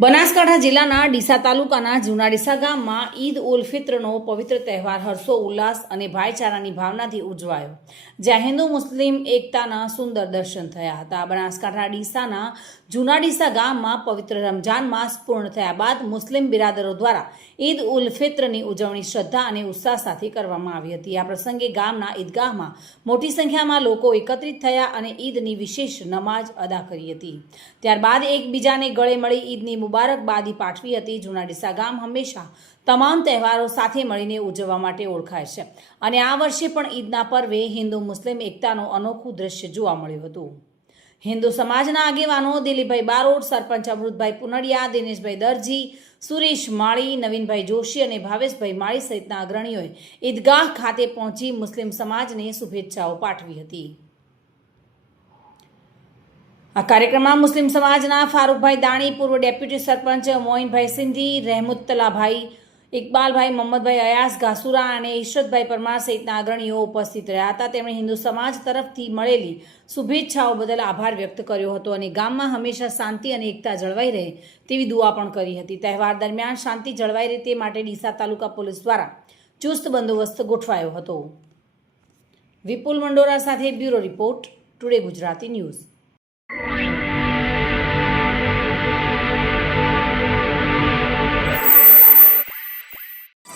બનાસકાંઠા જિલ્લાના ડીસા તાલુકાના જૂના ડીસા ગામમાં ઈદ ઉલ ફિત્રનો પવિત્ર તહેવાર હર્ષો ઉલ્લાસ અને ભાઈચારાની ભાવનાથી ઉજવાયો, જ્યાં હિન્દુ મુસ્લિમ એકતાના સુંદર દર્શન થયા હતા. બનાસકાંઠા ડીસાના જૂના ડીસા ગામમાં પવિત્ર રમજાન માસ પૂર્ણ થયા બાદ મુસ્લિમ બિરાદરો દ્વારા ઈદ ઉલ ફિત્રની ઉજવણી શ્રદ્ધા અને ઉત્સાહ સાથે કરવામાં આવી હતી. આ પ્રસંગે ગામના ઈદગાહમાં મોટી સંખ્યામાં લોકો એકત્રિત થયા અને ઈદની વિશેષ નમાજ અદા કરી હતી. ત્યારબાદ એકબીજાને ગળે મળી ઈદની મુબારકબાદી પાઠવી હતી. જૂના ડીસા ગામ હંમેશા તમામ તહેવારો સાથે મળીને ઉજવવા માટે ઓળખાય છે અને આ વર્ષે પણ ઈદના પર્વે હિન્દુ મુસ્લિમ એકતાનું અનોખું દ્રશ્ય જોવા મળ્યું હતું. હિન્દુ સમાજના આગેવાનો દિલીપભાઈ બારોટ, સરપંચ અમૃતભાઈ પુનડિયા, દિનેશભાઈ દરજી, સુરેશ માળી, નવીનભાઈ જોશી અને ભાવેશભાઈ માળી સહિતના અગ્રણીઓએ ઈદગાહ ખાતે પહોંચી મુસ્લિમ સમાજને શુભેચ્છાઓ પાઠવી હતી. આ કાર્યક્રમમાં મુસ્લિમ સમાજના ફારૂકભાઈ દાણી, પૂર્વ ડેપ્યુટી સરપંચ મોઇનભાઈ સિંધી, રહેમતુલ્લાભાઈ, ઇકબાલભાઈ, મોહમ્મદભાઈ અયાસ ઘાસુરા અને ઈશરતભાઈ પરમાર સહિતના અગ્રણીઓ ઉપસ્થિત રહ્યા હતા. તેમણે હિન્દુ સમાજ તરફથી મળેલી શુભેચ્છાઓ બદલ આભાર વ્યક્ત કર્યો હતો અને ગામમાં હંમેશા શાંતિ અને એકતા જળવાઈ રહે તેવી દુઆ પણ કરી હતી. તહેવાર દરમિયાન શાંતિ જળવાઈ રહે તે માટે ડીસા તાલુકા પોલીસ દ્વારા ચુસ્ત બંદોબસ્ત ગોઠવાયો હતો. વિપુલ મંડોરા સાથે bureau report, today Gujarati news.